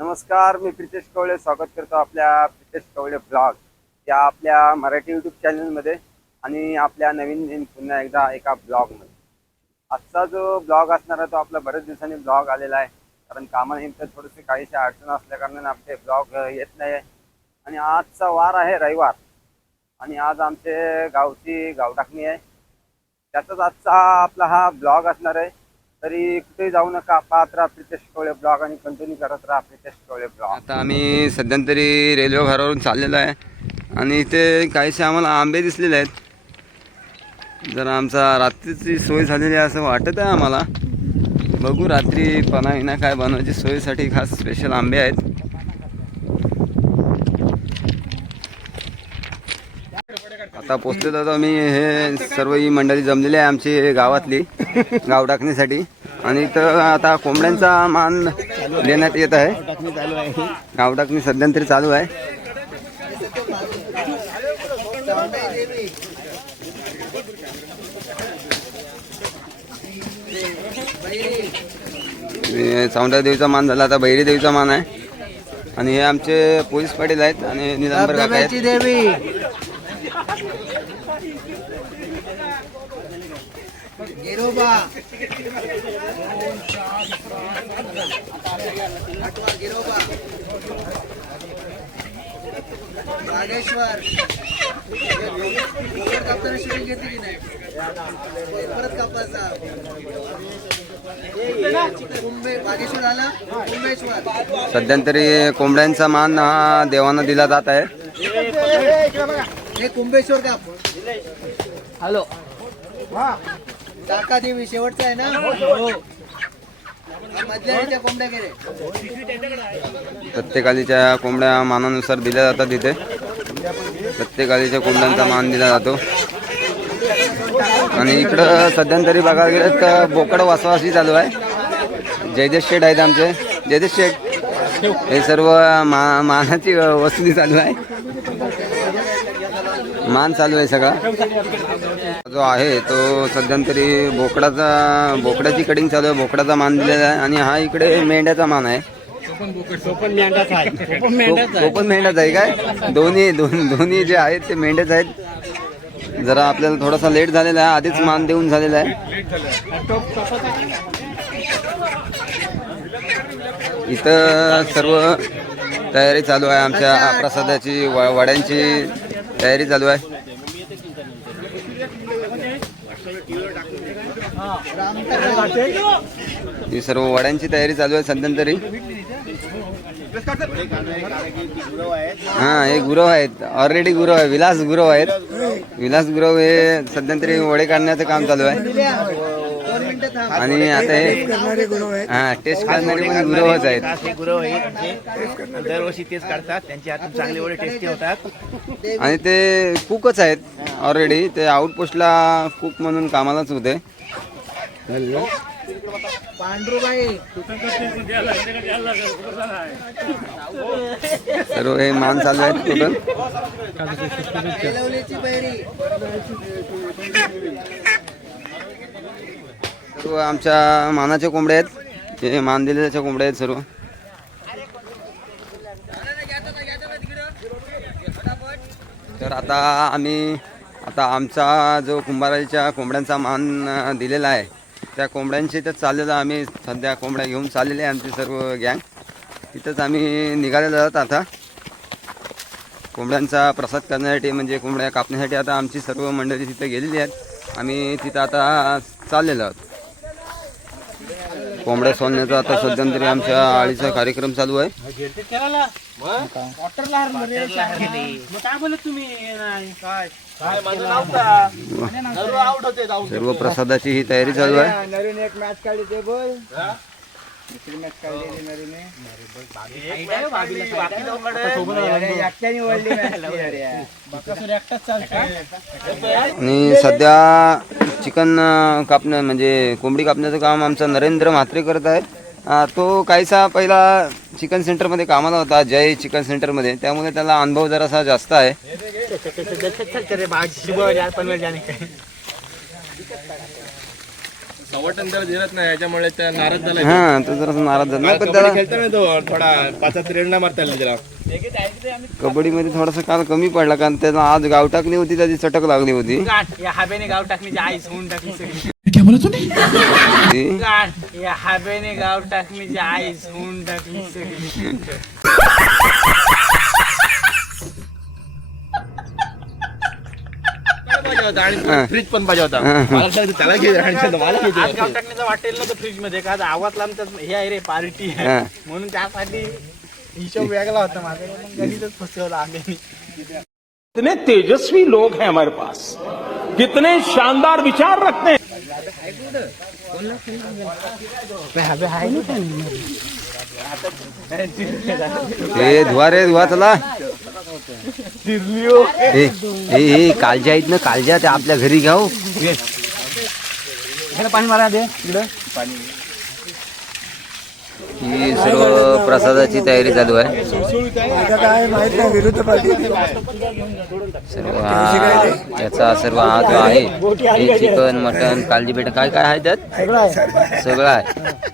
नमस्कार, मी प्रितेश कवळे स्वागत करतो आपल्या प्रितेश कवळे ब्लॉग या आपल्या मराठी यूट्यूब चॅनलमध्ये आणि आपल्या नवीन पुन्हा एकदा एका ब्लॉगमध्ये. आजचा जो ब्लॉग असणार आहे तो आपला बरेच दिवसांनी ब्लॉग आलेला आहे, कारण कामानिमित्त थोडीशी काहीशी अडचण असल्या कारणाने आपले ब्लॉग येत नाही आहे. आणि आजचा वार आहे रविवार आणि आज आमचे गावची गावटाकणी आहे, त्याचाच आजचा आपला हा ब्लॉग असणार आहे. तरी कुठे जाऊ नका, पाहत राहा प्रितेश कवळे ब्लॉग आणि कंटिन्यू करत राहा प्रितेश कवळे ब्लॉग. आता आम्ही सध्यांतरी रेल्वे घरावरून चाललेलो आहे आणि इथे काहीसे आम्हाला आंबे दिसलेले आहेत. जर आमचा रात्रीची सोय झालेली आहे असं वाटत आहे आम्हाला. बघू रात्री पना काय बनवायची सोयीसाठी खास स्पेशल आंबे आहेत. आता पोचलेलो तर मी हे सर्व ही मंडळी जमलेली आहे आमची गावातली गाव टाकण्यासाठी. आणि इथं आता कोंबड्यांचा मान देण्यात येत आहे. गाव टाकणी सध्यांतरी चालू आहे. चौंडा देवीचा मान झाला, आता बैरी देवीचा मान आहे. आणि हे आमचे पोलीस पाटील आहेत आणि निलंबर काका आहेत. बागेश्वर शूटिंग घेतली की नाही, परत कापायचा. बागेश्वर आला कुंभेश्वर. सध्यांतरी कोंबड्यांचा मान हा देवांना दिला जात आहे. हे कुंभेश्वर काप. हॅलो टाका देवी शेवटचा आहे ना. हो मधल्या कोंबड्या गेले. प्रत्येकालीच्या कोंबड्या मानानुसार दिल्या जातात. तिथे प्रत्येकालीच्या कोंबड्यांचा मान दिला जातो. आणि इकडं सध्यांतरी बघायला गेलं तर बोकड वासवासी चालू आहे. जयदेश शेठ आहेत आमचे. जयदेश शेठ हे सर्व मानाची वसुली चालू आहे. मान चालू आहे सगळा जो आहे तो. सध्यांतरी बोकडाची कटिंग चालू आहे. बोकडाचा मान दिलेला आहे. आणि हा इकडे मेंढ्याचा मान आहे. कोकण मेंढ्याचा आहे काय. दोन्ही जे आहेत ते मेंढ्याच आहेत. जरा आपल्याला थोडासा लेट झालेला आहे, आधीच मान देऊन झालेला आहे. इथं सर्व तयारी चालू आहे. आमच्या प्रसादाची वड्यांची तयारी चालू आहे. ही सर्व वड्यांची तयारी चालू आहे सध्यांतरी. हा हे गुरव आहेत, ऑलरेडी गुरव आहे. विलास गुरव आहेत. विलास गुरव हे सध्यांतरी वडे काढण्याचं काम चालू आहे. आणि आता हे हा टेस्ट करणारे पण गुरवच आहेत. दरवर्षी तेच काढतात, त्यांच्या हातून चांगले वडे टेस्टी होतात. आणि ते कुकच आहेत ऑलरेडी. ते आउटपोस्टला कुक म्हणून कामालाच होते. सर्व हे मान चालू आहेत टोटल. सर्व आमच्या मानाचे कोंबडे आहेत. हे मान दिलेल्या कोंबडे आहेत सर्व. तर आता आमचा जो कुंभाराच्या कोंबड्यांचा मान दिलेला आहे त्या कोंबड्यांची इथं चाललेलं. आम्ही सध्या कोंबड्या घेऊन चाललेले आहे आमची सर्व गँग. तिथंच आम्ही निघालेलो आहोत आता कोंबड्यांचा प्रसाद करण्यासाठी, म्हणजे कोंबड्या कापण्यासाठी. आता आमची सर्व मंडळी तिथे गेलेली आहेत. आम्ही तिथं आता चाललेलो आहोत. कोंबड्या सोलण्याचा आता सध्यांतरी आमच्या आळीचा कार्यक्रम चालू आहे. सर्व प्रसादाची ही तयारी चालू आहे. आणि सध्या चिकन कापणं म्हणजे कोंबडी कापण्याचं काम आमचा नरेंद्र म्हात्रे करत आहेत. तो काहीसा पहिला चिकन सेंटरमध्ये कामाला होता, जय चिकन सेंटरमध्ये. त्यामुळे त्याला अनुभव जरासा जास्त आहे. संघटन त्याला दिलत नाही याच्यामुळे त्या नाराज झाला. हा तो जरा नाराज झाला पण त्याला खेळताना तो थोडा पाचात रेंडा मारता आला त्याला. कबड्डीमध्ये थोडासा काल कमी पडला कारण त्याला आज गाव टाकली होती त्याची चटक लागली होती. या हाब्याने गाव टाकण्याची आईस होऊन टाकली सगळी. ती या हाब्याने गाव टाकण्याची आईस होऊन टाकली सगळी. आणि फ्रीज पण पाहिजे होता. मला वाटलं त्याला घे आणि मला घे. आज गाव टाकण्याचं वाटेल ना फ्रीज मध्ये का आवाज लांब हे आहे रे पार्टी आहे हा. म्हणून त्यासाठी हिशोब वेगळा होता माझा. मग गणितच फसवला आम्ही. कितने तेजस्वी लोग हैं हमारे पास, कितने शानदार विचार रखते हैं. ते धुवा रे धुवा चला. ए कालजा आहेत ना कालजा त्या आपल्या घरी घ्याव. पाणी मारा दे इकडं. ही सर्व प्रसादाची तयारी चालू आहे. सर्व याचा सर्व हा जो आहे हे चिकन मटन कालजी बेटा काय काय आहे त्यात सगळं आहे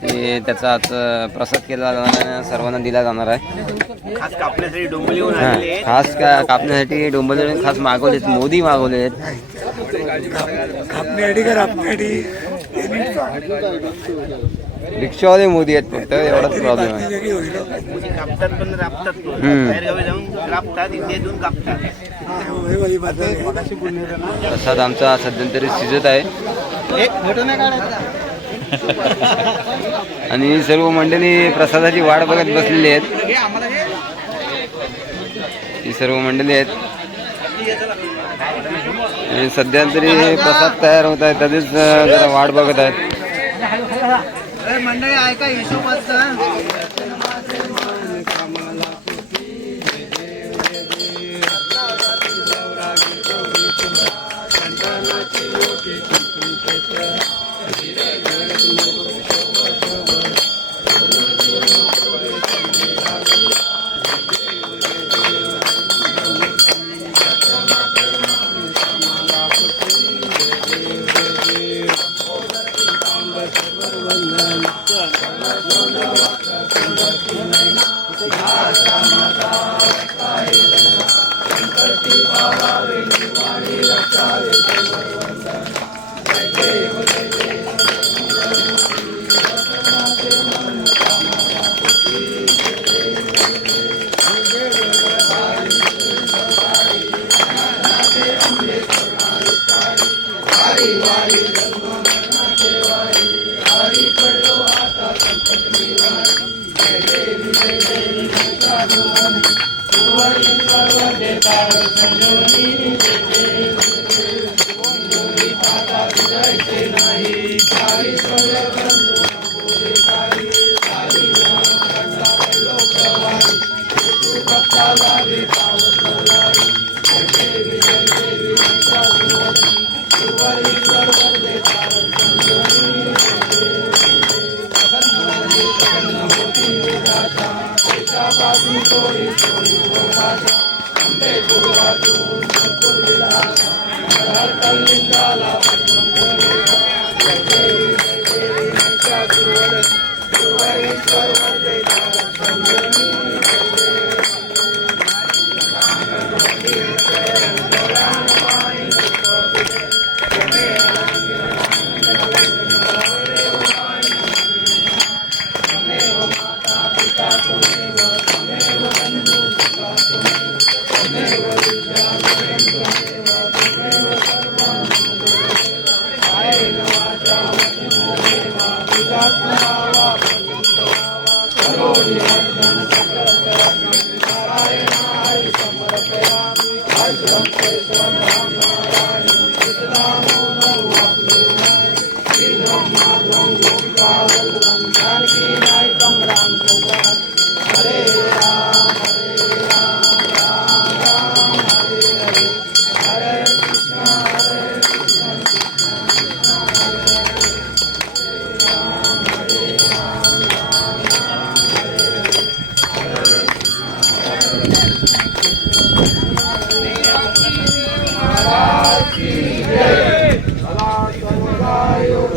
ते त्याचा आज प्रसाद केला जाणार आहे, सर्वांना दिला जाणार आहे. खास कापण्यासाठी डोंबली होऊन हा, आलेले आहेत. खास कापण्यासाठी डोंबले खास मागवलेत मोदी मागवलेत. रिक्षावाले मोदी आहेत फक्त एवढाच प्रॉब्लेम आहे. कापतात पण राबतात पण. हम्म. बाहेरगावी जाऊन कापतात इथे येऊन कापतात. प्रसाद आमचा सध्या तरी शिजत आहे आणि सर्व मंडळी प्रसादाची वाट बघत बसलेली आहेत. ही सर्व मंडळी आहेत आणि सध्या तरी प्रसाद तयार होत आहे तरीच जरा वाट बघत आहेत. मंडळी ऐका हिशोबाचा.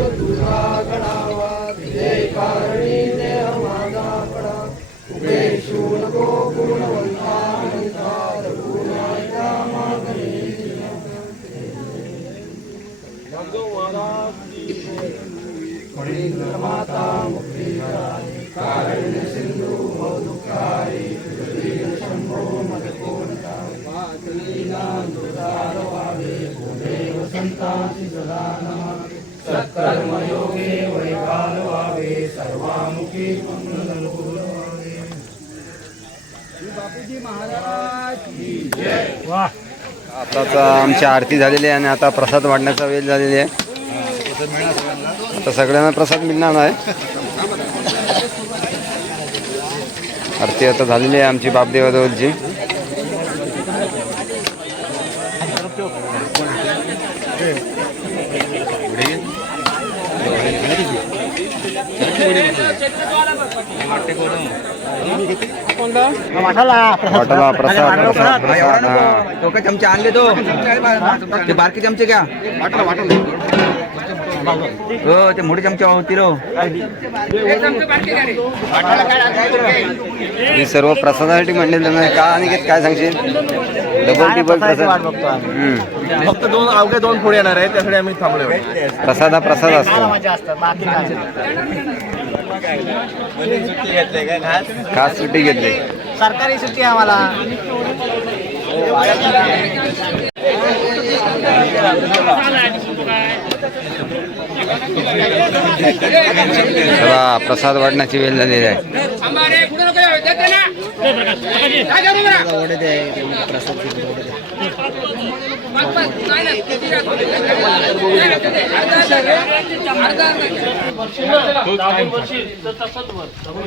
सदा आताच आमची आरती झालेली आहे आणि आता प्रसाद वाढण्याचा वेळ झालेली आहे. आता सगळ्यांना प्रसाद मिळणार आहे. आरती आता झालेली आहे आमची बापदेवाजवळची. वाटाला प्रसाद प्रसाद प्रसाद हा. तो काय चमचे आणले तो ते बारके चमचे क्या हो ते मोठे चमचे होती रो. ही सर्व प्रसादासाठी म्हणलेलं नाही का. आणि काय सांगशील. डबल टिबल प्रसाद. फक्त अवघ्या 2 पुढे येणार आहे त्यासाठी आम्ही थांबलो. प्रसाद हा प्रसाद असतो. खास सुट्टी घेतली. सरकारी सुट्टी आम्हाला. चला प्रसाद वाढण्याची वेळ झालेली आहे.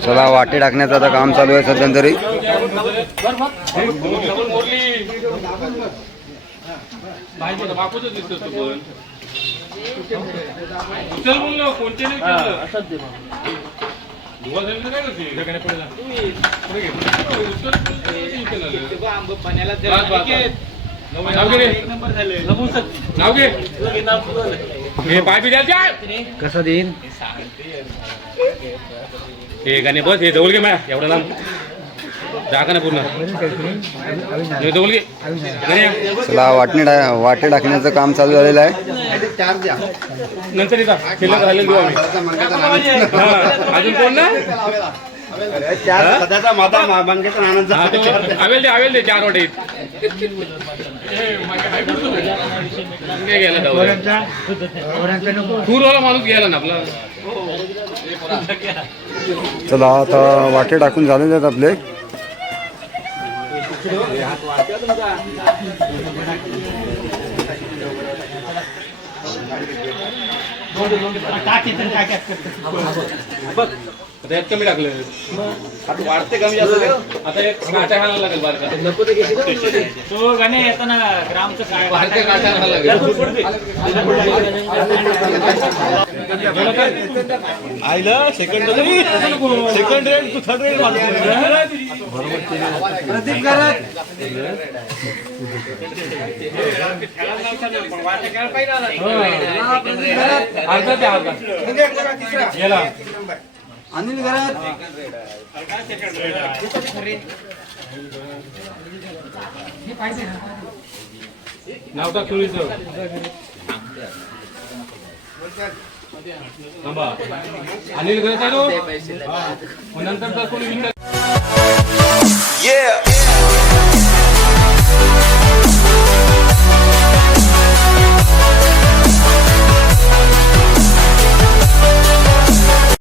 चला वाटे टाकण्याचं आता काम चालू आहे सध्या तरी. कसं देईन हे गाणे बस हे जवळ घे मला एवढा लांब जागा ना पूर्ण जवळ घे. चला वाटे टाकण्याचं काम चालू झालेलं आहे. नंतर येतात शिल्लक राहिलेलं देऊ आम्ही. हा, अजून कोण ना आवेल दे 4 वाटे टूरवाला माणूस घ्यायला ना आपला. चला आता वाटे टाकून झालेले आहेत आपले. आता एक कमी टाकलं आता वाढते कमी जास्त. आता एक काटा घालायला लागेल बारका. तो गाणे येताना ग्रामचं काय बारका काटा घालायला लागेल. आईला सेकंड रेट तू थर्ड रेट अर्धा ते अर्धा गेला. अनिल घरात नाव टाक चोळीचं. थांबा अनिल घरात आहे तो. नंतर कोणी